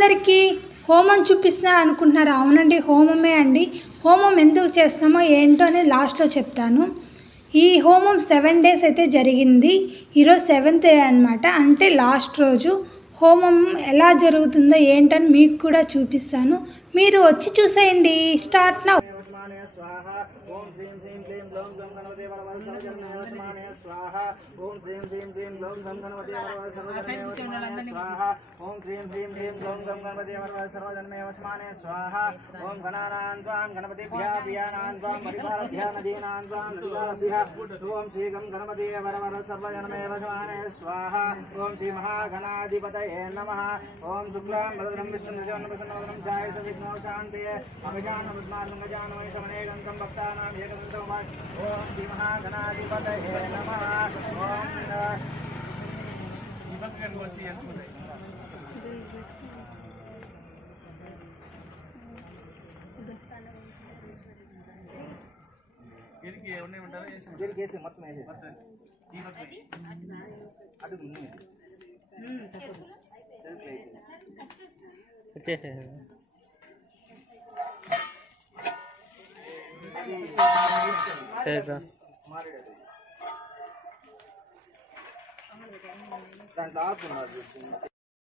అందరికీ హోమం చూపిస్తున్నా అనుకుంటున్నారు. అవునండి, హోమమే అండి. హోమం ఎందుకు చేస్తామో ఏంటో అనేది లాస్ట్లో చెప్తాను. ఈ హోమం 7 days అయితే జరిగింది. ఈరోజు 7th day అనమాట. అంటే లాస్ట్ రోజు హోమం ఎలా జరుగుతుందో ఏంటని మీకు కూడా చూపిస్తాను. మీరు వచ్చి చూసేయండి. Start now. ओम ह्रीं ह्रीं क्लीं ग्लौं गं गणपते वरवरद सर्वजन्मे वसमाने स्वाहा। ओम ह्रीं ह्रीं क्लीं ग्लौं गं गणपते वरवरद सर्वजन्मे वसमाने स्वाहा। ओम ह्रीं ह्रीं क्लीं ग्लौं गं गणपते वरवरद सर्वजन्मे वसमाने स्वाहा। ओम गणानां त्वां गणपतिभ्यः प्रियाणां त्वां परिपालभ्यः नदीनां त्वां नदीभ्यः ओम श्री गं गणपते वरवरद सर्वजन्मे वसमाने स्वाहा। ओम श्री महागणाधिपतये नमः। ओम शुक्लां वरदं विष्णुं प्रसन्नवदनं ध्यायेत् विघ्नोः शान्तये अगजाननं विद्मानं गजाननं शमने गन्तं भक्तानां एकदन्तं ओम श्री महागणाधिपतये नमः।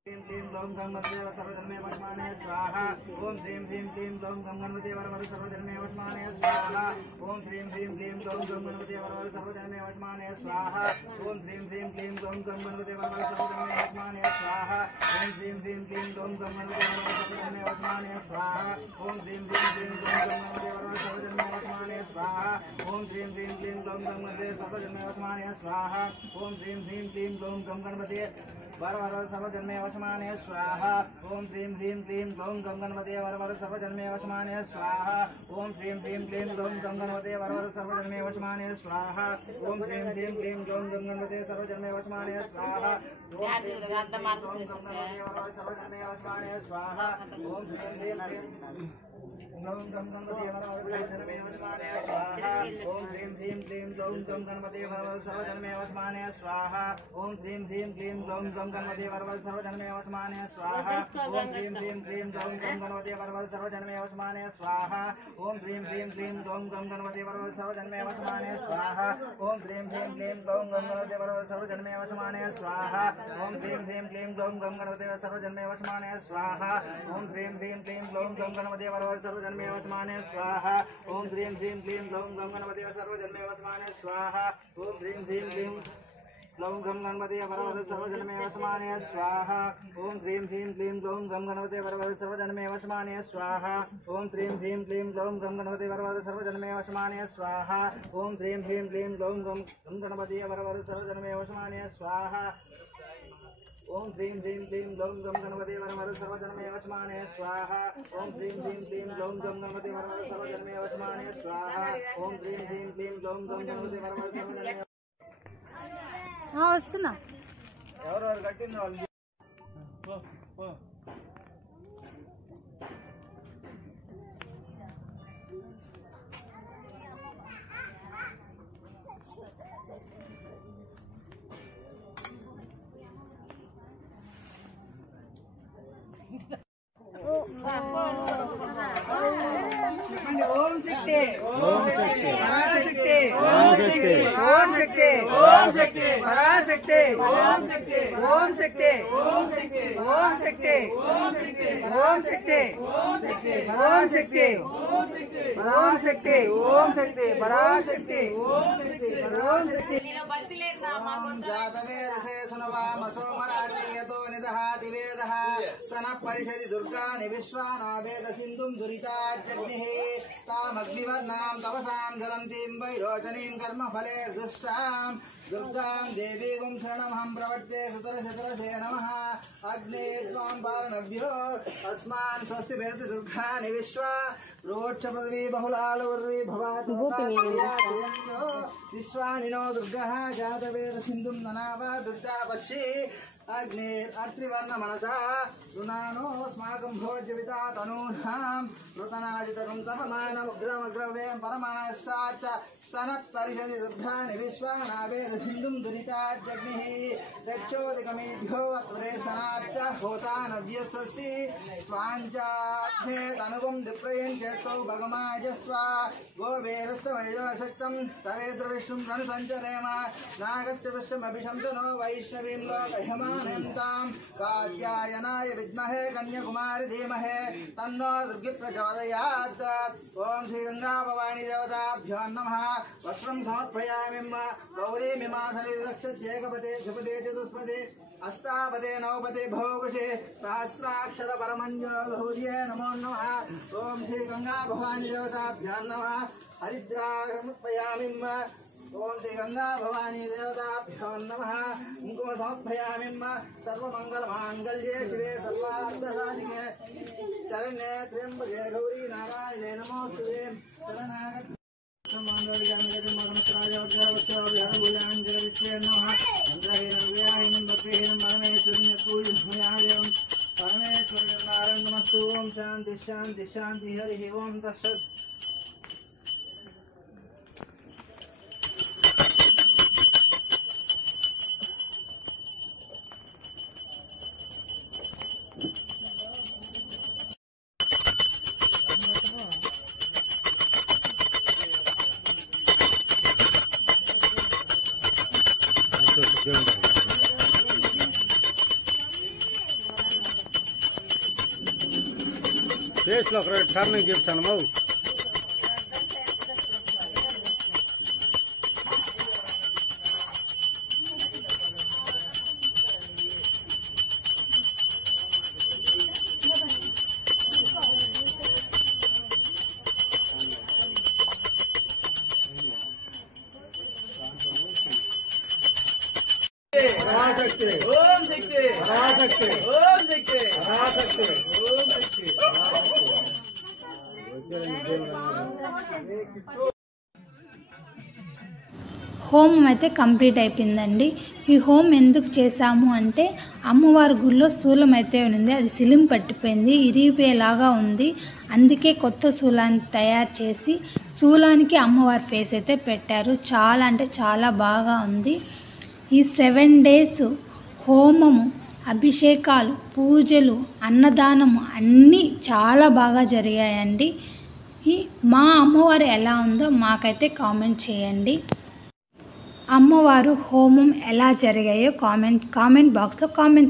ओम ह्रीं क्लीं ग्लौं गं गणपते सर्वजन्मे वसमाने स्वाहा। ओम ह्रीं ह्रीं क्लीं ग्लौं गं गणपते वरवरद सर्वजन्मे वसमाने स्वाहा। ओम ह्रीं ह्रीं क्लीं ग्लौं गं गणपते वरवरद सर्वजन्मे वसमाने स्वाहा। ओम ह्रीं ह्रीं क्लीं ग्लौं गं गणपते वरवरद सर्वजन्मे वसमाने स्वाहा। ओम ह्रीं ह्रीं क्लीं ग्लौं गं गणपते वरवरद सर्वजन्मे वसमाने स्वाहा। ओम ह्रीं ह्रीं क्लीं ग्लौं गं गणपते वरवरद सर्वजन्मे वसमाने स्वाहा। ओम ह्रीं ह्रीं क्लीं ग्लौं गं गणपते सर्वजन्मे वसमाने स्वाहा। ओम ह्रीं ह्रीं क्लीं ग्लौं गं गणपते वरवरद सर्वजन्मे वसमाने स्वाहा। ओम ह्रीं ह्रीं क्लीं ग्लौं गं गणपते वरवरद सर्वजन्मे वसमाने स्वाहा। ओम ह्रीं ह्रीं क्लीं ग्लौं गं गणपते वरवरद सर्वजन्मे वसमाने स्वाहा। ओम ह्रीं ह्रीं क्लीं ग्लौं गं गणपते सर्वजन्मे वसमाने स्वाहा। ओम ह्रीं ह्रीं क्लीं ग्लौं गं गणपते वरवरद सर्वजन्मे वसमाने स्वाहा। ओम ह्रीं ह्रीं ग्लौं गं गणपते वरवरद सर्वजन्मे वसमाने स्वाहा। ओम ह्रीं ह्रीं क्लीं ग्लौं गं गणपते वरवरद सर्वजन्मे वसमाने स्वाहा। ओम ह्रीं ह्रीं क्लीं ग्लौं गं गणपते वरवरद सर्वजन्मे वसमाने स्वाहा। ओम ह्रीं ह्रीं क्लीं ग्लौं गं गणपते वरवरद सर्वजन्मे वसमाने स्वाहा। ओम ह्रीं ह्रीं क्लीं ग्लौं गं गणपते वरवरद सर्वजन्मे वसमाने स्वाहा। ओम ह्रीं ह्रीं क्लीं ग्लौं गं गणपते वरवरद सर्वजन्मे वसमाने स्वाहा। ओम ह्रीं ह्रीं क्लीं ग्लौं गं गणपते सर्वजन्मे वसमाने स्वाहा। ओम ह्रीं ह्रीं क्लीं ग्लौं गं गणपते वरवरद सर्वजन्मे वसमाने स्वाहा। ओम ह्रीं ह्रीं क्लीं ग्लौं गं गणपते सर्वजन्मे वसमाने स्वाहा। ओम ह्रीं ह्रीं क्लीं ग्लौं गं गणपते वरवरद सर्वजन्मे वसमाने स्वाहा। ओम ह्रीं ह्रीं क्लीं ग्लौं गं गणपते वरवरद सर्वजन्मे वसमाने स्वाहा। ओम ह्रीं ह्रीं क्लीं ग्लौं गं गणपते वरवरद सर्वजन्मे वसमाने स्वाहा। ओम ह्रीं ह्रीं क्लीं ग्लौं गं गणपते वरवरद सर्वजन्मे वसमाने स्वाहा। ओम ह्रीं ह्रीं क्लीं ग्लौं गं गणपते वरवरद सर्वजन्मे वसमाने स्वाहा। ओम ह्रीं ह्रीं क्लीं ग्लौं गं गणपते वरवरद सर्वजन्मे वसमाने स्वाहा। ओम ह्रीं ह्रीं क्लीं ग्लौं गं गणपते वरवरद सर्वजन्मे వస్తున్నా. ఎవరెవరు కట్టింది వాళ్ళు ఓం శక్తి ఓం శక్తి పరాశక్తి ఓం శక్తి ఓం శక్తి ఓం శక్తి పరాశక్తి ఓం శక్తి ఓం శక్తి ఓం శక్తి ఓం శక్తి ఓం శక్తి పరాశక్తి ఓం శక్తి పరాశక్తి ఓం శక్తి పరాశక్తి ఓం శక్తి పరాశక్తి ఓం శక్తి పరాశక్తి ఓం జాతవేదసే సునవామ సోమరాజేయతో నిదహాతి వేదః సనః పరిషది దుర్గాని విశ్వానావేద సింధుం దురితాజ్జగ్నిః तामग्निवर्णां तपसां ज्वलन्तीं वैरोचनीं कर्मफलेर्दुष्टां दुर्गां देवीं शरणमहं प्रवर्ते सुतरसे नमः। अग्ने स्वां पारणभ्यो अस्मान् स्वस्ति भेरति दुर्गानि विश्वा रोक्षपृथिवी बहुलालवर्वी भवातु विश्वानि नो दुर्गः जातवेद सिन्धुं ननाव दुर्गा पश्यि अग्निर्त्रिवर्ण मनसा ऋणानोऽस्माकं भोज्यविता तनूनां ऋतनाजितकं सहमानमग्रमग्रव्यं परमासाच सनत्परिषदि दुर्गानि विश्वानावेद सिन्धुं दुरिताज्जग्निः रक्षोदिकमेभ्यो अत्रे सनाच्च होतानव्यसस्ति स्वाञ्चाभ्ये तनुवं दिप्रयञ्चसौ भगमाजस्व गोवेरस्तमयजोशक्तं तवेद्रविष्णुं प्रणसञ्चरेम नागश्चविष्णमभिशंसनो वैष्णवीं लोकह्यमानयन्तां कात्यायनाय विद्महे कन्याकुमारी धीमहे तन्नो दुर्गे प्रचोदयात्। ओम श्री गंगा भवानी देवताभ्यो नमः। वस्त्रं समर्पयामि गौरी मिमासलिर्दक्षेकपदे सुपदे चतुष्पदे अष्टापदे नवपदे भोगुषे सहस्राक्षर परमञ्जोधूर्ये नमो नमः। ओम श्री गंगा भवानी देवताभ्यो नमः। हरिद्रासमर्पयामि ओम श्री गंगा भवानी देवताभ्यो नमः। कुंकुम समर्पयामि सर्वमंगलमांगल्ये शिवे सर्वार्थसाधिके शरण्ये त्र्यंबके गौरी नारायणे नमोस्तुते। शरणागत शांति शांति शांति हरि ओम तत्सत्। లో టర్నింగ్ చెప్తాను బాబు. ఓం శక్తి పరాశక్తి ఓం శక్తి పరాశక్తి ఓం శక్తి హోమం అయితే కంప్లీట్ అయిపోయిందండి. ఈ హోమం ఎందుకు చేసాము అంటే అమ్మవారి గుళ్ళో శూలం అయితే ఉంది, అది సిలిం పట్టిపోయింది, ఇరిగిపోయేలాగా ఉంది. అందుకే కొత్త శూలాన్ని తయారు చేసి శూలానికి అమ్మవారి ఫేస్ అయితే పెట్టారు. చాలా అంటే చాలా బాగా ఉంది. ఈ 7 days హోమము, అభిషేకాలు, పూజలు, అన్నదానము అన్నీ చాలా బాగా జరిగాయండి. మా అమ్మవారు ఎలా ఉందో మాకైతే కామెంట్ చేయండి. అమ్మవారు హోమం ఎలా జరిగాయో కామెంట్ బాక్స్లో కామెంట్